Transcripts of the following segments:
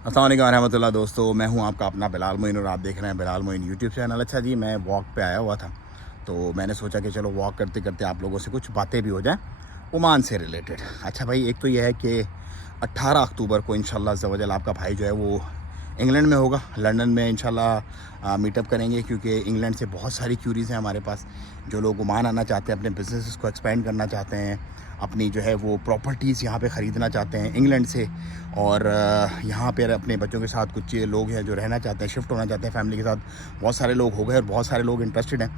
अस्सलाम वालेकुम रहमतुल्लाह। दोस्तों, मैं हूं आपका अपना बिलाल मोइन और आप देख रहे हैं बिलाल मोइन यूट्यूब चैनल। अच्छा जी, मैं वॉक पे आया हुआ था तो मैंने सोचा कि चलो वॉक करते करते आप लोगों से कुछ बातें भी हो जाएं ओमान से रिलेटेड। अच्छा भाई, एक तो यह है कि 18 अक्टूबर को इंशाल्लाह अज़्ज़ा वजल आपका भाई जो है वो इंग्लैंड में होगा, लंदन में इंशाल्लाह मीटअप करेंगे, क्योंकि इंग्लैंड से बहुत सारी क्यूरीज़ हैं हमारे पास। जो लोग ओमान आना चाहते हैं, अपने बिजनेस को एक्सपेंड करना चाहते हैं, अपनी जो है वो प्रॉपर्टीज़ यहाँ पे ख़रीदना चाहते हैं इंग्लैंड से, और यहाँ पर अपने बच्चों के साथ कुछ लोग हैं जो रहना चाहते हैं, शिफ्ट होना चाहते हैं फैमिली के साथ। बहुत सारे लोग हो गए और बहुत सारे लोग इंटरेस्टेड हैं।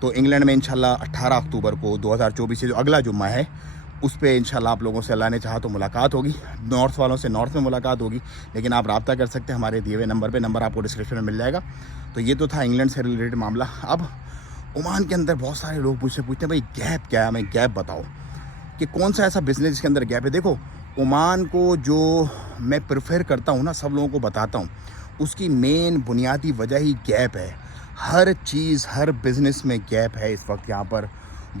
तो इंग्लैंड में इंशाल्लाह 18 अक्टूबर को 2024 से जो अगला जुम्मा है उस पे इंशाल्लाह आप लोगों से अल्लाह ने चाहा तो मुलाकात होगी। नॉर्थ वालों से नॉर्थ में मुलाकात होगी, लेकिन आप रब्ता कर सकते हैं हमारे दिए हुए नंबर पे। नंबर आपको डिस्क्रिप्शन में मिल जाएगा। तो ये तो था इंग्लैंड से रिलेटेड मामला। अब ओमान के अंदर बहुत सारे लोग मुझसे पूछते हैं भाई गैप क्या है, हमें गैप बताओ कि कौन सा ऐसा बिज़नेस जिसके अंदर गैप है। देखो, ओमान को जो मैं प्रेफर करता हूँ ना, सब लोगों को बताता हूँ, उसकी मेन बुनियादी वजह ही गैप है। हर चीज़, हर बिज़नेस में गैप है इस वक्त यहाँ पर।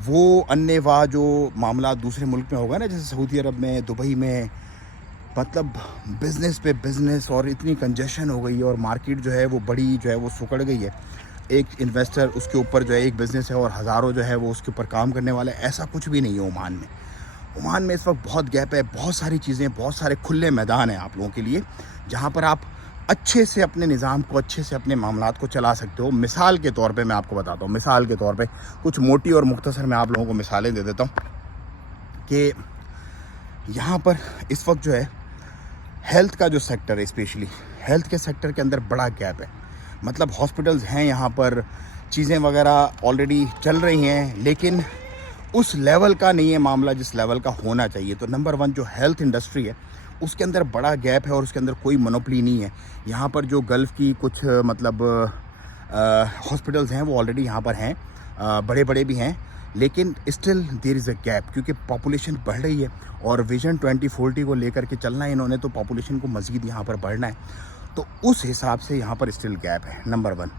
वो अन्यवा जो मामला दूसरे मुल्क में होगा ना, जैसे सऊदी अरब में, दुबई में, मतलब बिज़नेस पे बिज़नेस, और इतनी कंजेशन हो गई है और मार्केट जो है वो बड़ी जो है वो सुकड़ गई है। एक इन्वेस्टर, उसके ऊपर जो है एक बिज़नेस है और हज़ारों जो है वो उसके ऊपर काम करने वाले। ऐसा कुछ भी नहीं है ओमान में। ओमान में इस वक्त बहुत गैप है, बहुत सारी चीज़ें, बहुत सारे खुले मैदान हैं आप लोगों के लिए, जहाँ पर आप अच्छे से अपने निज़ाम को, अच्छे से अपने मामलात को चला सकते हो। मिसाल के तौर पे मैं आपको बताता हूँ, मिसाल के तौर पे कुछ मोटी और मुख्तसर मैं आप लोगों को मिसालें दे देता हूँ कि यहाँ पर इस वक्त जो है हेल्थ का जो सेक्टर है, स्पेशली हेल्थ के सेक्टर के अंदर बड़ा गैप है। मतलब हॉस्पिटल्स हैं यहाँ पर, चीज़ें वगैरह ऑलरेडी चल रही हैं, लेकिन उस लेवल का नहीं है मामला जिस लेवल का होना चाहिए। तो नंबर वन जो हेल्थ इंडस्ट्री है उसके अंदर बड़ा गैप है और उसके अंदर कोई मोनोपोली नहीं है। यहाँ पर जो गल्फ़ की कुछ मतलब हॉस्पिटल्स हैं वो ऑलरेडी यहाँ पर हैं, बड़े बड़े भी हैं, लेकिन still there is a gap, क्योंकि पॉपुलेशन बढ़ रही है और विजन 2040 को लेकर के चलना है इन्होंने, तो पॉपुलेशन को मज़ीद यहाँ पर बढ़ना है। तो उस हिसाब से यहाँ पर स्टिल गैप है, नंबर वन।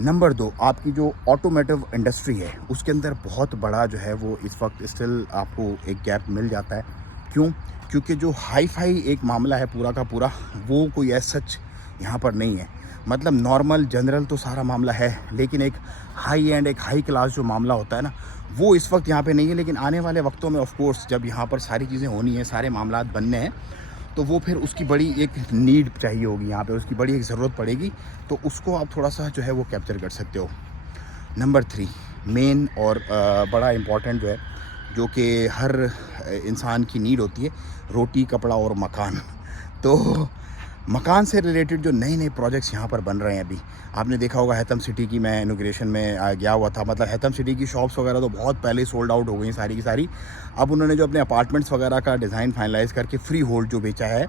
नंबर दो, आपकी जो ऑटोमेटिव इंडस्ट्री है उसके अंदर बहुत बड़ा जो है वो इस वक्त स्टिल आपको एक गैप मिल जाता है। क्यों? क्योंकि जो हाई फाई एक मामला है पूरा का पूरा, वो कोई ऐसा सच यहाँ पर नहीं है। मतलब नॉर्मल जनरल तो सारा मामला है, लेकिन एक हाई एंड, एक हाई क्लास जो मामला होता है ना, वो इस वक्त यहाँ पे नहीं है। लेकिन आने वाले वक्तों में ऑफ कोर्स जब यहाँ पर सारी चीज़ें होनी है, सारे मामलात बनने हैं, तो वो फिर उसकी बड़ी एक नीड चाहिए होगी यहाँ पे, उसकी बड़ी एक ज़रूरत पड़ेगी। तो उसको आप थोड़ा सा जो है वो कैप्चर कर सकते हो। नंबर थ्री, मेन और बड़ा इम्पॉर्टेंट जो है, जो कि हर इंसान की नीड होती है, रोटी, कपड़ा और मकान। तो मकान से रिलेटेड जो नए नए प्रोजेक्ट्स यहाँ पर बन रहे हैं, अभी आपने देखा होगा हैथम सिटी की, मैं इनॉग्रेशन में गया हुआ था। मतलब हैथम सिटी की शॉप्स वगैरह तो बहुत पहले सोल्ड आउट हो गई सारी की सारी। अब उन्होंने जो अपने अपार्टमेंट्स वगैरह का डिज़ाइन फाइनलाइज़ करके फ्री होल्ड जो बेचा है,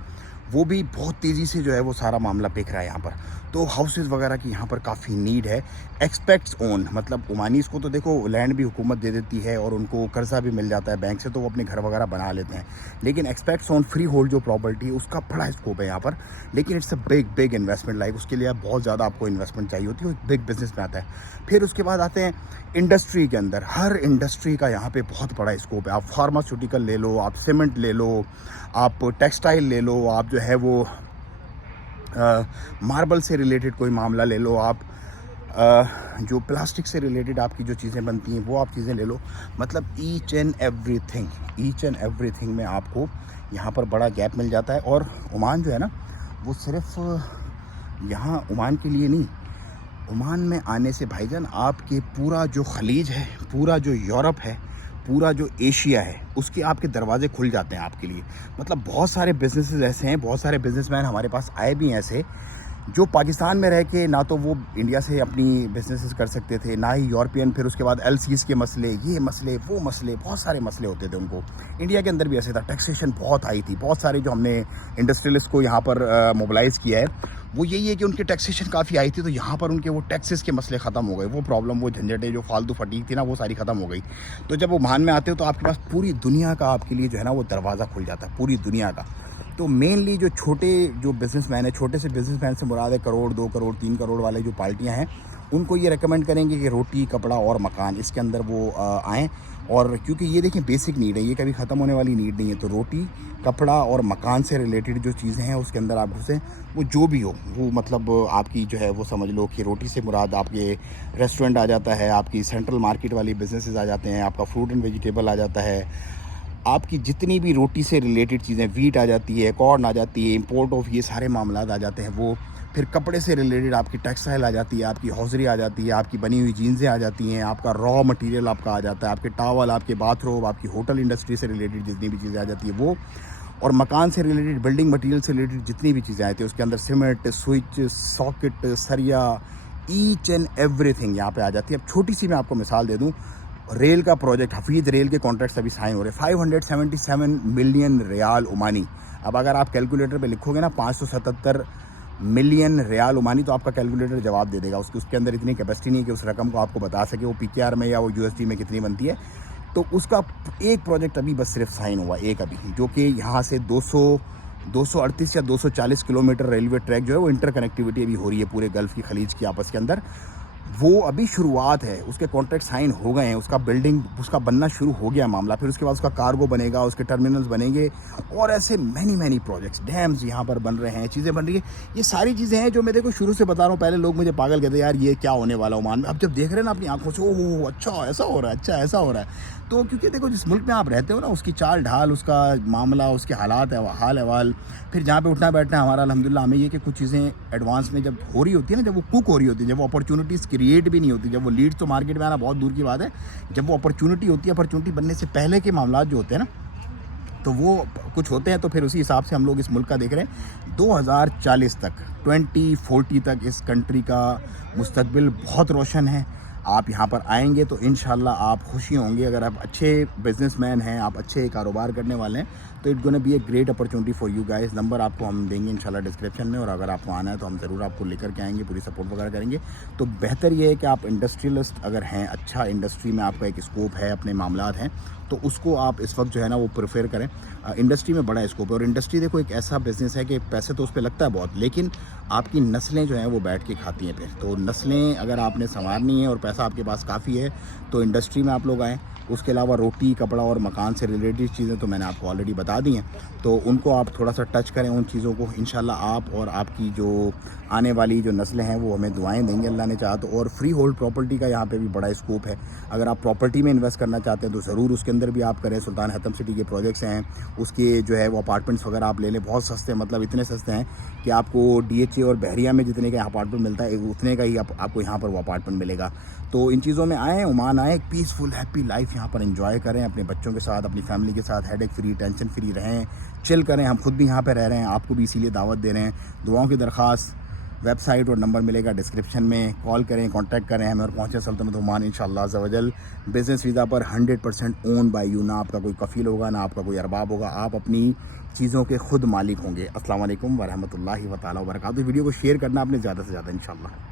वो भी बहुत तेज़ी से जो है वो सारा मामला बिक रहा है यहाँ पर। तो हाउसेस वगैरह की यहाँ पर काफ़ी नीड है। एक्सपेक्ट्स ओन, मतलब ओमानीज़ को तो देखो लैंड भी हुकूमत दे देती है और उनको कर्जा भी मिल जाता है बैंक से, तो वो अपने घर वगैरह बना लेते हैं। लेकिन एक्सपेक्ट्स ओन फ्री होल्ड जो प्रॉपर्टी है उसका बड़ा स्कोप है यहाँ पर, लेकिन it's a big investment. Like उसके लिए बहुत ज़्यादा आपको इन्वेस्टमेंट चाहिए होती है, एक बिग बिजनेस में आता है। फिर उसके बाद आते हैं इंडस्ट्री के अंदर। हर इंडस्ट्री का यहाँ पे बहुत बड़ा स्कोप है। आप फार्मास्यूटिकल ले लो, आप सीमेंट ले लो, आप टेक्सटाइल ले लो, आप जो है वो मार्बल से रिलेटेड कोई मामला ले लो, आप जो प्लास्टिक से रिलेटेड आपकी जो चीज़ें बनती हैं वो आप चीज़ें ले लो। मतलब ईच एंड एवरीथिंग में आपको यहाँ पर बड़ा गैप मिल जाता है। और ओमान जो है ना, वो सिर्फ यहाँ ओमान के लिए नहीं, ओमान में आने से भाईजान आपके पूरा जो खलीज है, पूरा जो यूरोप है, पूरा जो एशिया है, उसके आपके दरवाजे खुल जाते हैं आपके लिए। मतलब बहुत सारे बिजनेसेस ऐसे हैं, बहुत सारे बिजनेसमैन हमारे पास आए भी हैं ऐसे, जो पाकिस्तान में रह के ना तो वो इंडिया से अपनी बिजनेसेस कर सकते थे, ना ही यूरोपियन। फिर उसके बाद एलसीज के मसले, ये मसले, वो मसले, बहुत सारे मसले होते थे उनको। इंडिया के अंदर भी ऐसे था, टैक्सेशन बहुत आई थी। बहुत सारे जो हमने इंडस्ट्रियलिस्ट को यहाँ पर मोबिलाइज़ किया है, वो यही है कि उनकी टैक्सेशन काफ़ी आई थी, तो यहाँ पर उनके वो टैक्सेस के मसले ख़त्म हो गए। वो प्रॉब्लम, वो झंझटें जो फालतू फटीक थी ना, वो सारी ख़त्म हो गई। तो जब ओमान में आते हो तो आपके पास पूरी दुनिया का आपके लिए जो है ना वो दरवाज़ा खुल जाता है, पूरी दुनिया का। तो मेनली जो बिज़नेसमैन है, छोटे से बिज़नेसमैन से मुराद है करोड़, 2 करोड़, 3 करोड़ वाले जो पार्टियाँ हैं, ان کو یہ ریکمینڈ کریں گے کہ روٹی کپڑا اور مکان اس کے اندر وہ آئیں. اور کیونکہ یہ دیکھیں بیسک نیڈ ہے, یہ کبھی ختم ہونے والی نیڈ نہیں ہے. تو روٹی کپڑا اور مکان سے ریلیٹڈ جو چیزیں ہیں اس کے اندر آپ گھسیں, وہ جو بھی ہو, وہ مطلب آپ کی جو ہے وہ سمجھ لو کہ روٹی سے مراد آپ کے ریسٹورنٹ آ جاتا ہے, آپ کی سینٹرل مارکیٹ والی بزنسز آ جاتے ہیں, آپ کا فروٹ اینڈ ویجیٹیبل آ جاتا ہے, آپ کی جتنی بھی روٹی سے ریلیٹڈ چیزیں, ویٹ آ جاتی ہے, کارن آ جاتی ہے, امپورٹ آف یہ سارے معاملات آ جاتے ہیں. وہ پھر کپڑے سے ریلیٹڈ آپ کی ٹیکسٹائل آ جاتی ہے, آپ کی ہوزری آ جاتی ہے, آپ کی بنی ہوئی جینزیں آ جاتی ہیں, آپ کا را مٹیریل آپ کا آ جاتا ہے, آپ کے ٹاول, آپ کے باتھ روم, آپ کی ہوٹل انڈسٹری سے ریلیٹڈ جتنی بھی چیزیں آ جاتی ہیں وہ, اور مکان سے ریلیٹڈ بلڈنگ مٹیریل سے ریلیٹڈ جتنی بھی چیزیں آتی ہیں اس کے اندر سیمنٹ, سوئچ, ساکٹ, سریا, ایچ اینڈ ایوری تھنگ یہاں پہ آ جاتی ہے. اب چھوٹی سی میں آپ کو مثال دے دوں, ریل کا پروجیکٹ, حفیظ ریل کے کانٹریکٹس ابھی سائن ہو رہے ہیں, 577 ملین ریال عمانی. اب اگر آپ کیلکولیٹر پہ لکھو گے نا 577 ملین ریال عمانی, تو آپ کا کیلکولیٹر جواب دے دے گا. اس کے اندر اتنی کیپیسٹی نہیں کہ اس رقم کو آپ کو بتا سکے وہ پی کے آر میں یا وہ یو ایس ڈی میں کتنی بنتی ہے. تو اس کا ایک پروجیکٹ ابھی بس صرف سائن ہوا, ایک ابھی, جو کہ یہاں سے 238 یا 240 کلومیٹر ریلوے ٹریک جو ہے وہ انٹر کنیکٹیوٹی ابھی ہو رہی ہے پورے گلف کی خلیج کی آپس کے اندر. وہ ابھی شروعات ہے, اس کے کانٹریکٹ سائن ہو گئے ہیں, اس کا بلڈنگ اس کا بننا شروع ہو گیا معاملہ. پھر اس کے بعد اس کا کارگو بنے گا, اس کے ٹرمینلز بنیں گے, اور ایسے مینی پروجیکٹس, ڈیمز یہاں پر بن رہے ہیں, چیزیں بن رہی ہیں. یہ ساری چیزیں ہیں جو میں دیکھو شروع سے بتا رہا ہوں. پہلے لوگ مجھے پاگل کہتے ہیں یار یہ کیا ہونے والا عمان میں. اب جب دیکھ رہے ہیں نا اپنی آنکھوں سے, اوہ اچھا ایسا ہو رہا ہے, اچھا ایسا ہو رہا ہے. تو کیونکہ دیکھو جس ملک میں آپ رہتے ہو نا اس کی چال ڈھال, اس کا معاملہ, اس کے حالات, حال احوال, پھر جہاں پہ اٹھنا بیٹھنا ہے ہمارا الحمدللہ, ہمیں یہ کہ کچھ چیزیں ایڈوانس میں جب ہو رہی ہوتی ہے نا, جب وہ کوک ہو رہی ہوتی ہے, جب وہ اپرچونیٹیز کریٹ بھی نہیں ہوتی, جب وہ لیڈ تو مارکیٹ میں آنا بہت دور کی بات ہے, جب وہ اپرچونیٹی ہوتی ہے, اپرچونیٹی بننے سے پہلے کے معاملات جو ہوتے ہیں نا تو وہ کچھ ہوتے ہیں. تو پھر اسی حساب سے ہم لوگ اس ملک کا دیکھ رہے ہیں 2040 تک, 2040 تک اس کنٹری کا مستقبل بہت روشن ہے. آپ یہاں پر آئیں گے تو انشاءاللہ آپ خوشی ہوں گے. اگر آپ اچھے بزنس مین ہیں, آپ اچھے کاروبار کرنے والے ہیں, تو it gonna be a great opportunity for you guys. Number آپ کو ہم دیں گے انشاءاللہ ڈسکرپشن میں, اور اگر آپ کو آنا ہے تو ہم ضرور آپ کو لے کر کے آئیں گے, پوری سپورٹ وغیرہ کریں گے. تو بہتر یہ ہے کہ آپ انڈسٹریلسٹ اگر ہیں, اچھا انڈسٹری میں آپ کا ایک اسکوپ ہے, اپنے معاملات ہیں, تو اس کو آپ اس وقت جو ہے نا وہ پریفر کریں. انڈسٹری میں بڑا اسکوپ ہے, اور انڈسٹری دیکھو ایک ایسا بزنس ہے کہ پیسے تو اس پہ لگتا ہے بہت, لیکن آپ کی نسلیں جو ہیں وہ بیٹھ کے کھاتی ہیں پھر. تو نسلیں اگر آپ نے سنوارنی ہیں اور پیسہ آپ کے پاس کافی ہے تو انڈسٹری میں آپ لوگ آئیں. اس کے علاوہ روٹی کپڑا اور مکان سے ریلیٹڈ چیزیں تو میں نے آپ کو آلریڈی بتا دی ہیں, تو ان کو آپ تھوڑا سا ٹچ کریں ان چیزوں کو. انشاءاللہ آپ اور آپ کی جو آنے والی جو نسلیں ہیں وہ ہمیں دعائیں دیں گے اللہ نے چاہا تو. اور فری ہولڈ پراپرٹی کا یہاں پہ بھی بڑا اسکوپ ہے. اگر آپ پراپرٹی میں انویسٹ کرنا چاہتے ہیں تو ضرور اس کے اندر بھی آپ کریں. سلطان حتم سٹی کے پروجیکٹس ہیں, اس کے جو ہے وہ اپارٹمنٹس وغیرہ آپ لے لیں, بہت سستے, مطلب اتنے سستے ہیں کہ آپ کو ڈی ایچ اے اور بحریہ میں جتنے کا اپارٹمنٹ ملتا ہے اتنے کا ہی آپ کو یہاں پر وہ اپارٹمنٹ ملے گا. تو ان چیزوں میں آئیں, عمان آئیں, ایک پیسفل ہیپی لائف یہاں پر انجوائے کریں, اپنے بچوں کے ساتھ, اپنی فیملی کے ساتھ, ہیڈ ایک فری, ٹینشن فری رہیں, چل کریں. ہم خود بھی یہاں پہ رہ رہے ہیں, آپ کو بھی اسی لیے دعوت دے رہے ہیں. دعاؤں کی درخواست, ویب سائٹ اور نمبر ملے گا ڈسکرپشن میں, کال کریں, کانٹیکٹ کریں ہمیں اور پہنچیں سلطنت عمان انشاءاللہ عز و جل. Business visa per 100% own by you, نہ آپ کا کوئی کفیل ہوگا, نہ آپ کا کوئی ارباب ہوگا, آپ اپنی چیزوں کے خود مالک ہوں گے. السلام علیکم ورحمۃ اللہ تعالیٰ وبرکاتہ. ویڈیو کو شیئر کرنا آپ نے زیادہ سے زیادہ انشاءاللہ.